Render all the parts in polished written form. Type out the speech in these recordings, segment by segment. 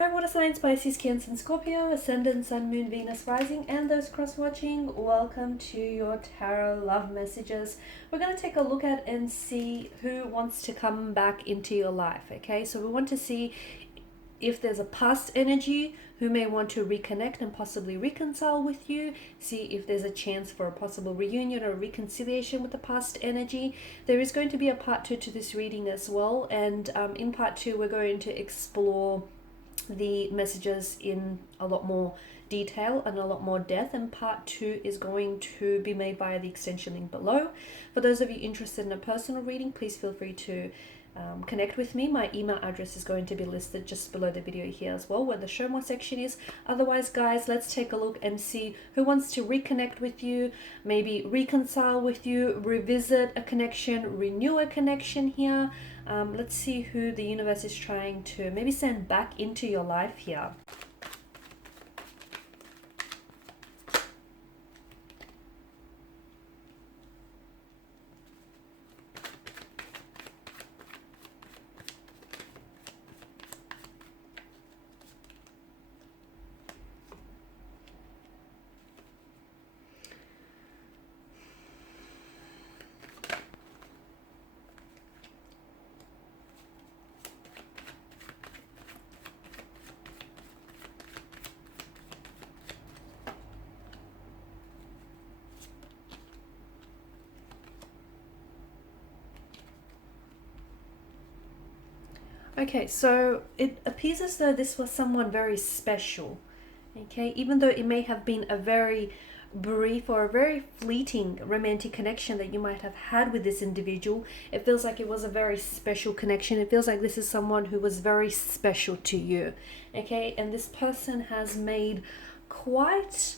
Hi, water signs, Pisces, Cancer, and Scorpio, Ascendant, Sun, Moon, Venus, Rising, and those cross-watching. Welcome to your tarot love messages. We're going to take a look at and see who wants to come back into your life, okay? So we want to see if there's a past energy who may want to reconnect and possibly reconcile with you, see if there's a chance for a possible reunion or reconciliation with the past energy. There is going to be a part 2 to this reading as well, and in part 2 we're going to explore the messages in a lot more detail and a lot more depth, and part 2 is going to be made via the extension link below. For those of you interested in a personal reading, please feel free to connect with me. My email address is going to be listed just below the video here as well, where the show more section is. Otherwise, guys, let's take a look and see who wants to reconnect with you, maybe reconcile with you, revisit a connection, renew a connection here. Let's see who the universe is trying to maybe send back into your life here. Okay, so it appears as though this was someone very special, okay? Even though it may have been a very brief or a very fleeting romantic connection that you might have had with this individual, it feels like it was a very special connection. It feels like this is someone who was very special to you, okay? And this person has made quite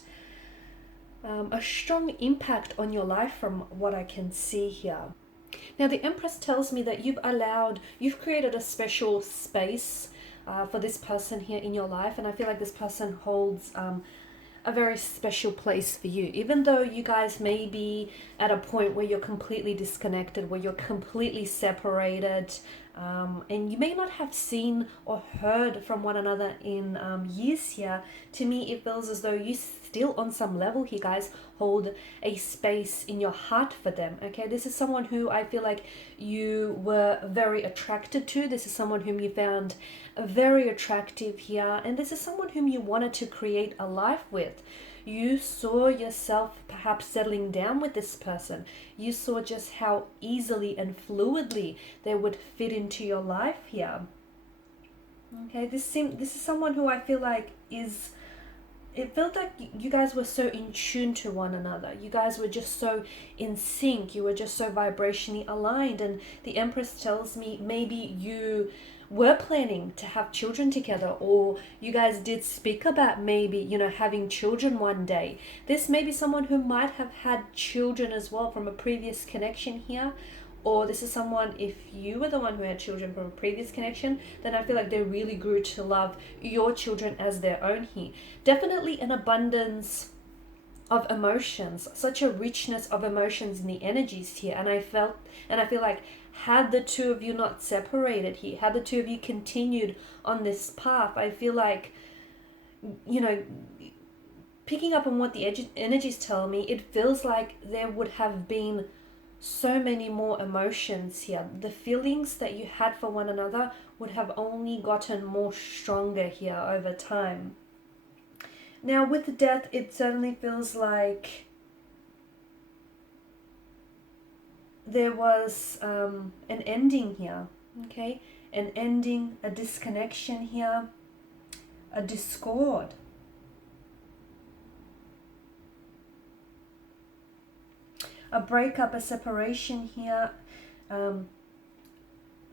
a strong impact on your life from what I can see here. Now, the Empress tells me that you've created a special space for this person here in your life, and I feel like this person holds a very special place for you. Even though you guys may be at a point where you're completely disconnected, where you're completely separated, and you may not have seen or heard from one another in years here, to me it feels as though you still on some level here, guys, hold a space in your heart for them, okay? This is someone who I feel like you were very attracted to. This is someone whom you found very attractive here, and this is someone whom you wanted to create a life with. You saw yourself perhaps settling down with this person. You saw just how easily and fluidly they would fit into your life here. Okay, this is someone who I feel like it felt like you guys were so in tune to one another. You guys were just so in sync. You were just so vibrationally aligned. And the Empress tells me maybe you were planning to have children together, or you guys did speak about maybe, you know, having children one day. This may be someone who might have had children as well from a previous connection here. Or this is someone, if you were the one who had children from a previous connection, then I feel like they really grew to love your children as their own here. Definitely an abundance of emotions, such a richness of emotions in the energies here. And I feel like had the two of you not separated here, had the two of you continued on this path, I feel like, you know, picking up on what the energies tell me, it feels like there would have been so many more emotions here. The feelings that you had for one another would have only gotten more stronger here over time. Now, with death, it certainly feels like there was an ending here, okay? An ending, a disconnection here, a discord. A breakup, a separation here,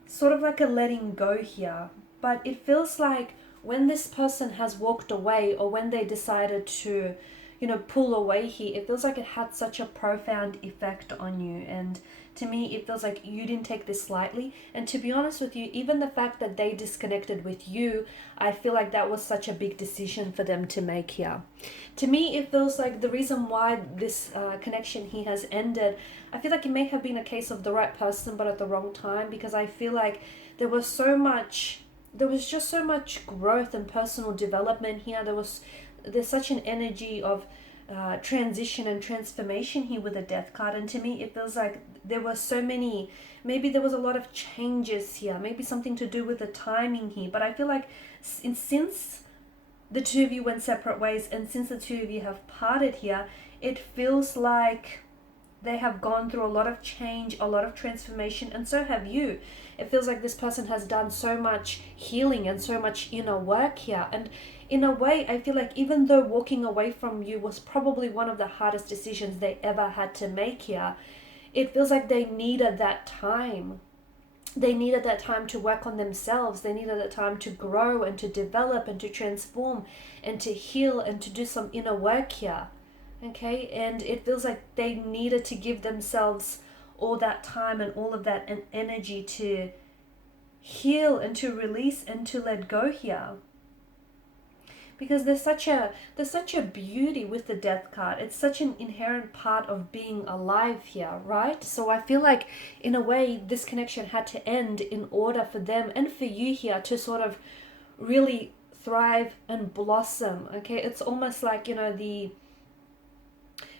sort of like a letting go here. But it feels like when this person has walked away, or when they decided to, you know, pull away here, it feels like it had such a profound effect on you. And to me, it feels like you didn't take this lightly. And to be honest with you, even the fact that they disconnected with you, I feel like that was such a big decision for them to make here. To me, it feels like the reason why this connection here has ended, I feel like it may have been a case of the right person but at the wrong time, because I feel like there was so much there was just so much growth and personal development here. There's such an energy of transition and transformation here with the Death card, and to me it feels like there were so many, maybe there was a lot of changes here, maybe something to do with the timing here, but I feel like since the two of you went separate ways and since the two of you have parted here, it feels like they have gone through a lot of change, a lot of transformation, and so have you. It feels like this person has done so much healing and so much inner work here. And in a way, I feel like even though walking away from you was probably one of the hardest decisions they ever had to make here, it feels like they needed that time. They needed that time to work on themselves. They needed that time to grow and to develop and to transform and to heal and to do some inner work here. Okay, and it feels like they needed to give themselves all that time and all of that energy to heal and to release and to let go here. Because there's such a beauty with the Death card. It's such an inherent part of being alive here, right? So I feel like in a way this connection had to end in order for them and for you here to sort of really thrive and blossom. Okay, it's almost like, you know, the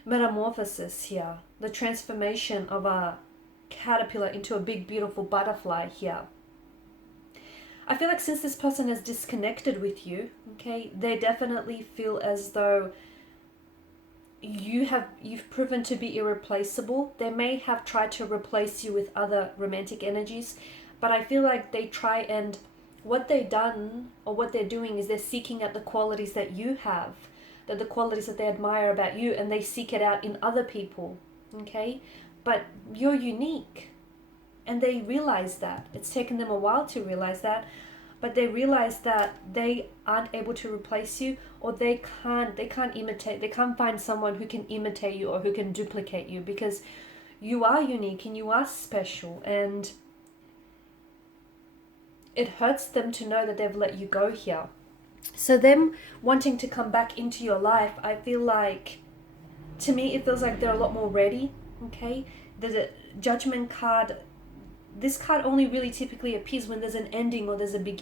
metamorphosis here, the transformation of a caterpillar into a big beautiful butterfly here. I feel like since this person has disconnected with you, okay, they definitely feel as though you've proven to be irreplaceable. They may have tried to replace you with other romantic energies, but I feel like they try, and what they've done or what they're doing is they're seeking out the qualities that you have, the qualities that they admire about you, and they seek it out in other people. Okay, but you're unique, and they realize that. It's taken them a while to realize that, but they realize that they aren't able to replace you, or they can't imitate, they can't find someone who can imitate you or who can duplicate you, because you are unique and you are special, and it hurts them to know that they've let you go here. So them wanting to come back into your life, I feel like, to me, it feels like they're a lot more ready, okay? The Judgment card, this card only really typically appears when there's an ending or there's an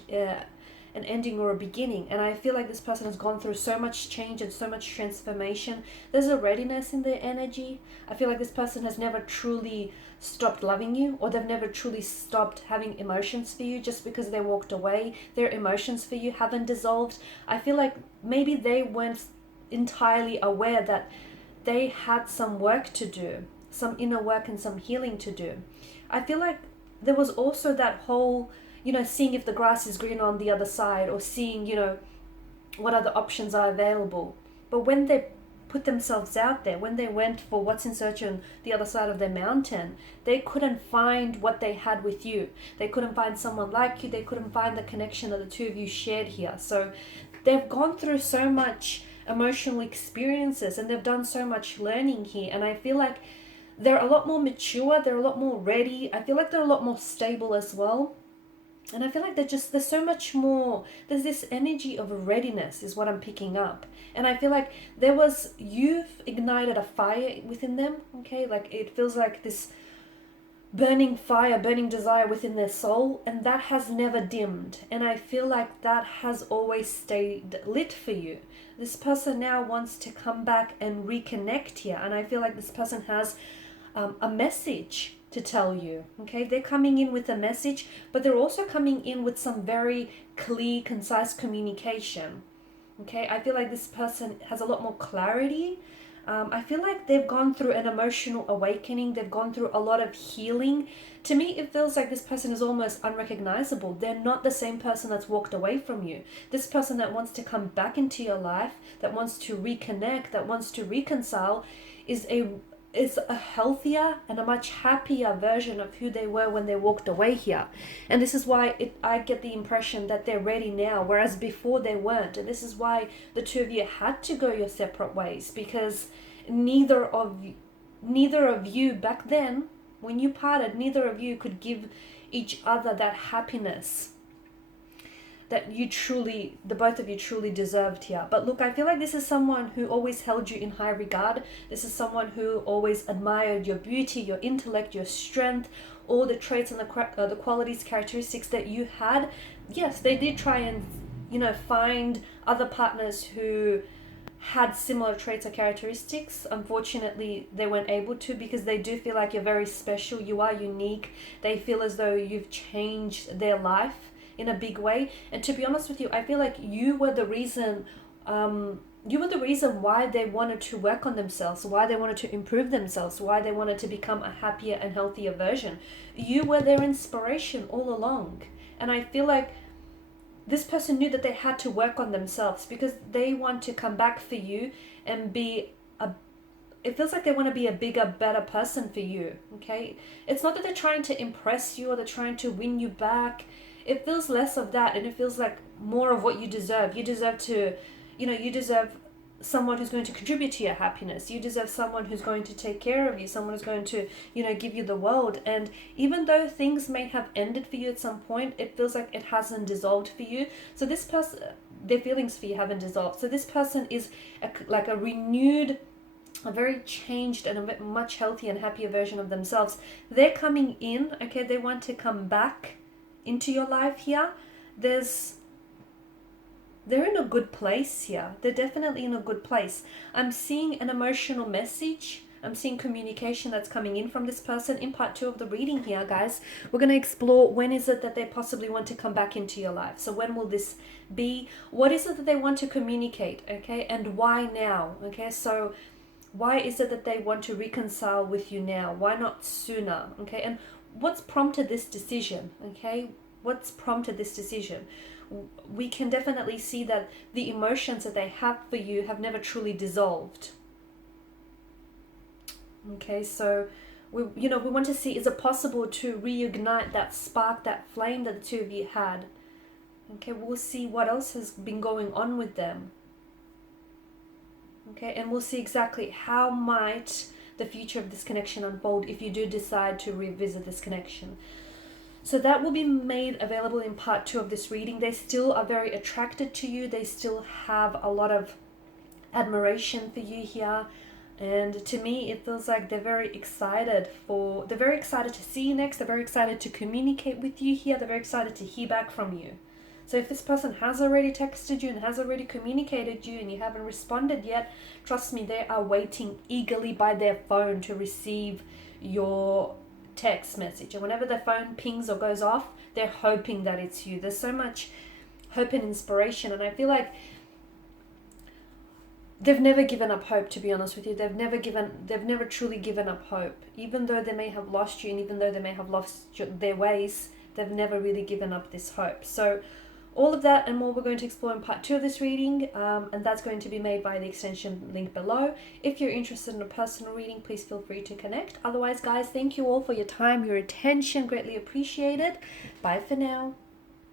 ending or a beginning. And I feel like this person has gone through so much change and so much transformation. There's a readiness in their energy. I feel like this person has never truly stopped loving you, or they've never truly stopped having emotions for you just because they walked away. Their emotions for you haven't dissolved. I feel like maybe they weren't entirely aware that they had some work to do, some inner work and some healing to do. I feel like there was also that whole, you know, seeing if the grass is green on the other side, or seeing, you know, what other options are available. But when they put themselves out there, when they went for what's in search on the other side of the mountain, they couldn't find what they had with you. They couldn't find someone like you. They couldn't find the connection that the two of you shared here. So they've gone through so much emotional experiences, and they've done so much learning here. And I feel like they're a lot more mature. They're a lot more ready. I feel like they're a lot more stable as well. And I feel like there's so much more, there's this energy of readiness is what I'm picking up. And I feel like you've ignited a fire within them, okay? Like it feels like this burning fire, burning desire within their soul, and that has never dimmed. And I feel like that has always stayed lit for you. This person now wants to come back and reconnect here. And I feel like this person has a message to tell you, okay? They're coming in with a message, but they're also coming in with some very clear, concise communication, okay? I feel like this person has a lot more clarity. I feel like they've gone through an emotional awakening. They've gone through a lot of healing. To me, it feels like this person is almost unrecognizable. They're not the same person that's walked away from you. This person that wants to come back into your life, that wants to reconnect, that wants to reconcile, is a healthier and a much happier version of who they were when they walked away here. And this is why I get the impression that they're ready now, whereas before they weren't. And this is why the two of you had to go your separate ways, because neither of you back then, when you parted, neither of you could give each other that happiness that the both of you truly deserved here. But look, I feel like this is someone who always held you in high regard. This is someone who always admired your beauty, your intellect, your strength, all the traits and the qualities, characteristics that you had. yes, they did try and, you know, find other partners who had similar traits or characteristics. Unfortunately, they weren't able to, because they do feel like you're very special, you are unique. They feel as though you've changed their life in a big way. And to be honest with you, I feel like you were the reason why they wanted to work on themselves, why they wanted to improve themselves, why they wanted to become a happier and healthier version. You were their inspiration all along. And I feel like this person knew that they had to work on themselves, because they want to come back for you and be a, it feels like they want to be a bigger, better person for you. Okay, it's not that they're trying to impress you or they're trying to win you back. It feels less of that, and it feels like more of what you deserve. You deserve to, you know, you deserve someone who's going to contribute to your happiness. You deserve someone who's going to take care of you, someone who's going to, you know, give you the world. And even though things may have ended for you at some point, it feels like it hasn't dissolved for you. So this person, their feelings for you haven't dissolved. So this person is like a renewed, a very changed and a much healthier and happier version of themselves. They're coming in, okay, they want to come back into your life here. They're in a good place here. They're definitely in a good place. I'm seeing an emotional message. I'm seeing communication that's coming in from this person. In part 2 of the reading here, guys, we're going to explore when is it that they possibly want to come back into your life. So when will this be? What is it that they want to communicate, okay? And why now, okay? So why is it that they want to reconcile with you now? Why not sooner, okay? And what's prompted this decision, okay? What's prompted this decision? We can definitely see that the emotions that they have for you have never truly dissolved. Okay, so we want to see, is it possible to reignite that spark, that flame that the two of you had? Okay, we'll see what else has been going on with them. Okay, and we'll see exactly how might the future of this connection unfold if you do decide to revisit this connection. So that will be made available in part 2 of this reading. They still are very attracted to you. They still have a lot of admiration for you here. And to me, it feels like they're very excited to see you next. They're very excited to communicate with you here. They're very excited to hear back from you. So if this person has already texted you and has already communicated you and you haven't responded yet, trust me, they are waiting eagerly by their phone to receive your text message. And whenever their phone pings or goes off, they're hoping that it's you. There's so much hope and inspiration, and I feel like they've never given up hope, to be honest with you. They've never truly given up hope. Even though they may have lost you, and even though they may have lost their ways, they've never really given up this hope. So all of that and more we're going to explore in part 2 of this reading, and that's going to be made by the extension link below. If you're interested in a personal reading, please feel free to connect. Otherwise, guys, thank you all for your time, your attention, greatly appreciated. Bye for now.